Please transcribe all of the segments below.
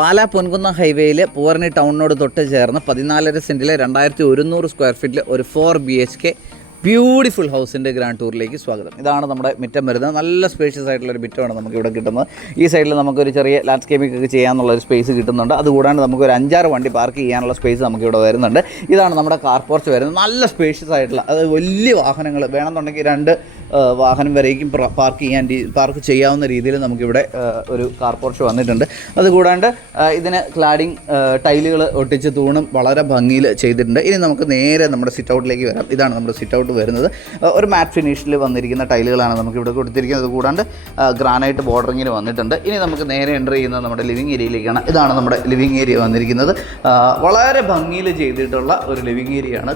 പാലാ പൊൻകുന്നം ഹൈവേയിൽ പൂവരണി ടൗണിനോട് തൊട്ട് ചേർന്ന് 14.5 സെൻറ്റിലെ 2100 സ്ക്വയർ ഫീറ്റിൽ ഒരു 4 BHK ബ്യൂട്ടിഫുൾ ഹൗസിൻ്റെ ഗ്രാൻഡ് ടൂറിലേക്ക് സ്വാഗതം. ഇതാണ് നമ്മുടെ മുറ്റം വരുന്നത്. നല്ല സ്പേഷ്യസ് ആയിട്ടുള്ളൊരു മുറ്റമാണ് നമുക്കിവിടെ കിട്ടുന്നത്. ഈ സൈഡിൽ നമുക്കൊരു ചെറിയ ലാൻഡ്സ്കേപ്പിംഗ് ഒക്കെ ചെയ്യാനുള്ളൊരു സ്പേസ് കിട്ടുന്നുണ്ട്. അതുകൂടാണ്ട് നമുക്കൊരു 5-6 വണ്ടി പാർക്ക് ചെയ്യാനുള്ള സ്പേസ് നമുക്കിവിടെ വരുന്നുണ്ട്. ഇതാണ് നമ്മുടെ കാർ പോർച്ച് വരുന്നത്. നല്ല സ്പേഷ്യസ് ആയിട്ടുള്ള, അത് വലിയ വാഹനങ്ങൾ വേണമെന്നുണ്ടെങ്കിൽ 2 വാഹനം വരേക്കും പാർക്ക് ചെയ്യാവുന്ന രീതിയിൽ നമുക്കിവിടെ ഒരു കാർ പോർച്ച് വന്നിട്ടുണ്ട്. അതുകൂടാണ്ട് ഇതിന് ക്ലാഡിങ് ടൈലുകൾ ഒട്ടിച്ച് തൂണും വളരെ ഭംഗിയിൽ ചെയ്തിട്ടുണ്ട്. ഇനി നമുക്ക് നേരെ നമ്മുടെ സിറ്റ് ഔട്ടിലേക്ക് വരാം. ഇതാണ് നമ്മുടെ സിറ്റ് ഔട്ട് വരുന്നത്. ഒരു മാറ്റ് ഫിനിഷിൽ വന്നിരിക്കുന്ന ടൈലുകളാണ് നമുക്കിവിടെ കൊടുത്തിരിക്കുന്നത്. അതുകൂടാണ്ട് ഗ്രാനൈറ്റ് ബോർഡറിങ്ങിന് വന്നിട്ടുണ്ട്. ഇനി നമുക്ക് നേരെ എൻ്റർ ചെയ്യുന്നത് നമ്മുടെ ലിവിങ് ഏരിയയിലേക്കാണ്. ഇതാണ് നമ്മുടെ ലിവിങ് ഏരിയ വന്നിരിക്കുന്നത്. വളരെ ഭംഗിയിൽ ചെയ്തിട്ടുള്ള ഒരു ലിവിങ് ഏരിയയാണ്.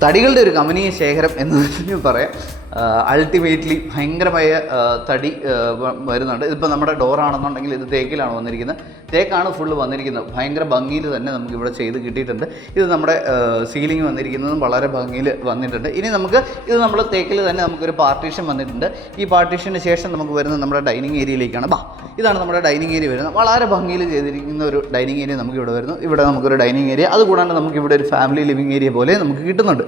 തടികളുടെ ഒരു കമ്പനി ശേഖരം എന്ന് പറയാം. അൾട്ടിമേറ്റ്ലി ഭയങ്കരമായ തടി വരുന്നുണ്ട്. ഇതിപ്പോൾ നമ്മുടെ ഡോറാണെന്നുണ്ടെങ്കിൽ ഇത് തേക്കിലാണ് വന്നിരിക്കുന്നത്. തേക്കാണ് ഫുള്ള് വന്നിരിക്കുന്നത്. ഭയങ്കര ഭംഗിയിൽ തന്നെ നമുക്കിവിടെ ചെയ്ത് കിട്ടിയിട്ടുണ്ട്. ഇത് നമ്മുടെ സീലിംഗ് വന്നിരിക്കുന്നതും വളരെ ഭംഗിയിൽ വന്നിട്ടുണ്ട്. ഇനി ഇത് നമ്മൾ തേക്കിൽ തന്നെ നമുക്കൊരു പാർട്ടീഷൻ വന്നിട്ടുണ്ട്. ഈ പാർട്ടീഷന് ശേഷം നമുക്ക് വരുന്നത് നമ്മുടെ ഡൈനിങ് ഏരിയയിലേക്കാണ്. ഇതാണ് നമ്മുടെ ഡൈനിങ് ഏരിയ വരുന്നത്. വളരെ ഭംഗിയിൽ ചെയ്തിരിക്കുന്ന ഒരു ഡൈനിങ് ഏരിയ നമുക്കിവിടെ വരുന്നു. ഇവിടെ നമുക്കൊരു ഡൈനിങ് ഏരിയ, അതുകൂടാണ്ട് നമുക്കിവിടെ ഒരു ഫാമിലി ലിവിങ് ഏരിയ പോലെ നമുക്ക് കിട്ടുന്നുണ്ട്.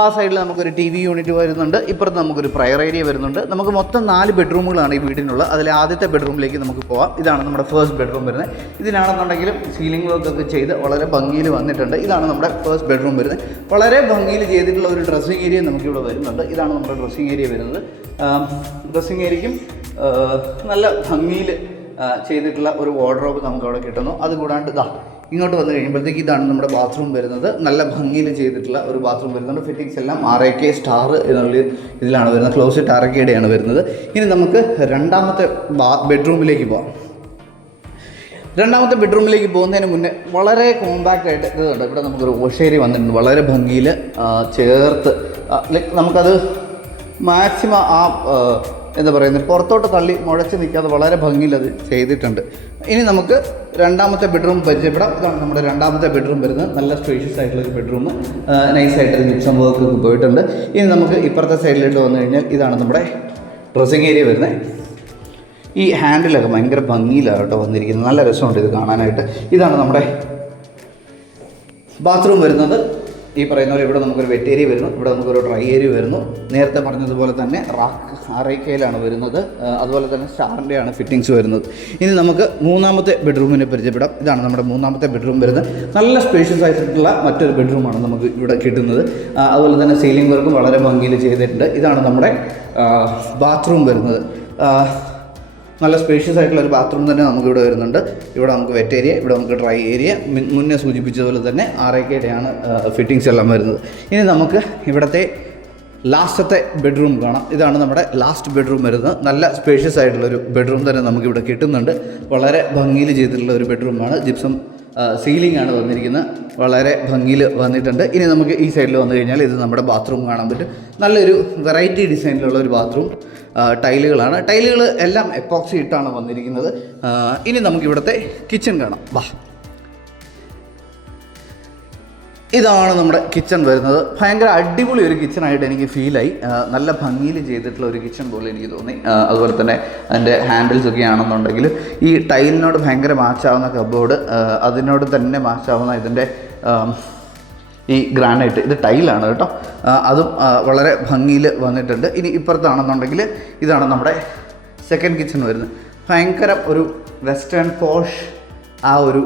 ആ സൈഡിൽ നമുക്കൊരു TV യൂണിറ്റ് വരുന്നുണ്ട്. ഇപ്പുറത്ത് നമുക്കൊരു പ്രയർ ഏരിയ വരുന്നുണ്ട്. നമുക്ക് മൊത്തം 4 ബെഡ്റൂമുകളാണ് ഈ വീടിനുള്ളത്. അതിൽ ആദ്യത്തെ ബെഡ്റൂമിലേക്ക് നമുക്ക് പോകാം. ഇതാണ് നമ്മുടെ ഫസ്റ്റ് ബെഡ്റൂം വരുന്നത്. ഇതിനാണെന്നുണ്ടെങ്കിലും സീലിംഗ് വർക്കൊക്കെ ചെയ്ത് വളരെ ഭംഗിയിൽ വന്നിട്ടുണ്ട്. ഇതാണ് നമ്മുടെ ഫസ്റ്റ് ബെഡ്റൂം വരുന്നത്. വളരെ ഭംഗിയിൽ ചെയ്തിട്ടുള്ള ഒരു ഡ്രസ്സിങ് ഏരിയ നമുക്കിവിടെ വരുന്നുണ്ട്. ഇതാണ് നമ്മുടെ ഡ്രസ്സിങ് ഏരിയ വരുന്നത്. ഡ്രസ്സിങ് ഏരിയയ്ക്കും നല്ല ഭംഗിയിൽ ചെയ്തിട്ടുള്ള ഒരു വാർഡ്രോബ് നമുക്കവിടെ കിട്ടുന്നു. അതുകൂടാണ്ട് ഇങ്ങോട്ട് വന്നു കഴിയുമ്പോഴത്തേക്ക് ഇതാണ് നമ്മുടെ ബാത്റൂം വരുന്നത്. നല്ല ഭംഗിയിൽ ചെയ്തിട്ടുള്ള ഒരു ബാത്റൂം വരുന്നുണ്ട്. ഫിറ്റിങ്സ് എല്ലാം RAK സ്റ്റാർ എന്നുള്ള ഇതിലാണ് വരുന്നത്. ക്ലോസറ്റ് RAKയുടെയാണ് വരുന്നത്. ഇനി നമുക്ക് രണ്ടാമത്തെ ബെഡ്റൂമിലേക്ക് പോകാം. രണ്ടാമത്തെ ബെഡ്റൂമിലേക്ക് പോകുന്നതിന് മുന്നേ വളരെ കോമ്പാക്റ്റ് ആയിട്ട് ഇതുണ്ട്. ഇവിടെ നമുക്കൊരു വാഷേരി വന്നിട്ടുണ്ട്. വളരെ ഭംഗിയിൽ ചേർത്ത് നമുക്കത് മാക്സിമം എന്താ പറയുന്നത്, പുറത്തോട്ട് തള്ളി മുഴച്ച് നിൽക്കാതെ വളരെ ഭംഗിയിൽ അത് ചെയ്തിട്ടുണ്ട്. ഇനി നമുക്ക് രണ്ടാമത്തെ ബെഡ്റൂം പരിചയപ്പെടാം. ഇതാണ് നമ്മുടെ രണ്ടാമത്തെ ബെഡ്റൂം വരുന്നത്. നല്ല സ്പേഷ്യസ് ആയിട്ടുള്ളൊരു ബെഡ്റൂം. നൈസായിട്ട് ജിപ്സം വർക്കൊക്കെ പോയിട്ടുണ്ട്. ഇനി നമുക്ക് ഇപ്പുറത്തെ സൈഡിലോട്ട് വന്നു കഴിഞ്ഞാൽ ഇതാണ് നമ്മുടെ ഡ്രസ്സിങ് ഏരിയ വരുന്നത്. ഈ ഹാൻഡിലൊക്കെ ഭയങ്കര ഭംഗിയിലാണ് കേട്ടോ വന്നിരിക്കുന്നത്. നല്ല രസമുണ്ട് ഇത് കാണാനായിട്ട്. ഇതാണ് നമ്മുടെ ബാത്റൂം വരുന്നത്. ഈ പറയുന്ന പോലെ ഇവിടെ നമുക്കൊരു വെറ്റ് ഏരിയ വരുന്നു. ഇവിടെ നമുക്കൊരു ഡ്രൈ ഏരിയ വരുന്നു. നേരത്തെ പറഞ്ഞതുപോലെ തന്നെ RAKയിലാണ് വരുന്നത്. അതുപോലെ തന്നെ സ്റ്റാറിൻ്റെയാണ് ഫിറ്റിങ്സ് വരുന്നത്. ഇനി നമുക്ക് മൂന്നാമത്തെ ബെഡ്റൂമിനെ പരിചയപ്പെടാം. ഇതാണ് നമ്മുടെ മൂന്നാമത്തെ ബെഡ്റൂം വരുന്നത്. നല്ല സ്പേഷ്യസ് ആയിട്ടുള്ള മറ്റൊരു ബെഡ്റൂമാണ് നമുക്ക് ഇവിടെ കിട്ടുന്നത്. അതുപോലെ തന്നെ സീലിംഗ് വർക്കും വളരെ ഭംഗിയിൽ ചെയ്തിട്ടുണ്ട്. ഇതാണ് നമ്മുടെ ബാത്റൂം വരുന്നത്. നല്ല സ്പേഷ്യസ് ആയിട്ടുള്ള ഒരു ബാത്റൂം തന്നെ നമുക്കിവിടെ വരുന്നുണ്ട്. ഇവിടെ നമുക്ക് വെറ്റ് ഏരിയ, ഇവിടെ നമുക്ക് ഡ്രൈ ഏരിയ, മുന്നേ സൂചിപ്പിച്ചതുപോലെ തന്നെ RAKയുടെയാണ് ഫിറ്റിങ്സ് എല്ലാം വരുന്നത്. ഇനി നമുക്ക് ഇവിടുത്തെ ലാസ്റ്റത്തെ ബെഡ്റൂം കാണാം. ഇതാണ് നമ്മുടെ ലാസ്റ്റ് ബെഡ്റൂം വരുന്നത്. നല്ല സ്പേഷ്യസ് ആയിട്ടുള്ളൊരു ബെഡ്റൂം തന്നെ നമുക്കിവിടെ കിട്ടുന്നുണ്ട്. വളരെ ഭംഗിയിൽ ചെയ്തിട്ടുള്ള ഒരു ബെഡ്റൂമാണ്. ജിപ്സം സീലിംഗ് ആണ് വന്നിരിക്കുന്നത്. വളരെ ഭംഗിയിൽ വന്നിട്ടുണ്ട്. ഇനി നമുക്ക് ഈ സൈഡിൽ വന്നു കഴിഞ്ഞാൽ ഇത് നമ്മുടെ ബാത്റൂം കാണാൻ പറ്റും. നല്ലൊരു വെറൈറ്റി ഡിസൈനിലുള്ള ഒരു ബാത്റൂം. ടൈലുകളാണ്. ടൈലുകൾ എല്ലാം എപ്പോക്സി ഇട്ടാണ് വന്നിരിക്കുന്നത്. ഇനി നമുക്കിവിടുത്തെ കിച്ചൺ കാണാം. ഇതാണ് നമ്മുടെ കിച്ചൺ വരുന്നത്. ഭയങ്കര അടിപൊളി ഒരു കിച്ചണായിട്ട് എനിക്ക് ഫീലായി. നല്ല ഭംഗിയിൽ ചെയ്തിട്ടുള്ള ഒരു കിച്ചൺ പോലെ എനിക്ക് തോന്നി. അതുപോലെ തന്നെ അതിൻ്റെ ഹാൻഡിൽസൊക്കെ ആണെന്നുണ്ടെങ്കിൽ ഈ ടൈലിനോട് ഭയങ്കര മാച്ചാവുന്ന കബോർഡ്, അതിനോട് തന്നെ മാച്ചാവുന്ന ഇതിൻ്റെ ഈ ഗ്രാനൈറ്റ്, ഇത് ടൈലാണ് കേട്ടോ. അതും വളരെ ഭംഗിയിൽ വന്നിട്ടുണ്ട്. ഇനി ഇപ്പുറത്താണെന്നുണ്ടെങ്കിൽ ഇതാണ് നമ്മുടെ സെക്കൻഡ് കിച്ചൺ വരുന്നത്. ഭയങ്കര ഒരു വെസ്റ്റേൺ പോഷ് ഒരു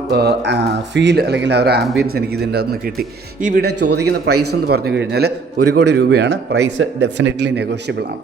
ഫീൽ അല്ലെങ്കിൽ ആ ഒരു ആംബിയൻസ് എനിക്ക് ഇതിൻ്റെ അകത്ത് നിന്ന് കിട്ടി. ഈ വീഡിയോ ചോദിക്കുന്ന പ്രൈസ് എന്ന് പറഞ്ഞു കഴിഞ്ഞാൽ 1 കോടി രൂപയാണ്. പ്രൈസ് ഡെഫിനറ്റ്ലി നെഗോഷ്യബിൾ ആണ്.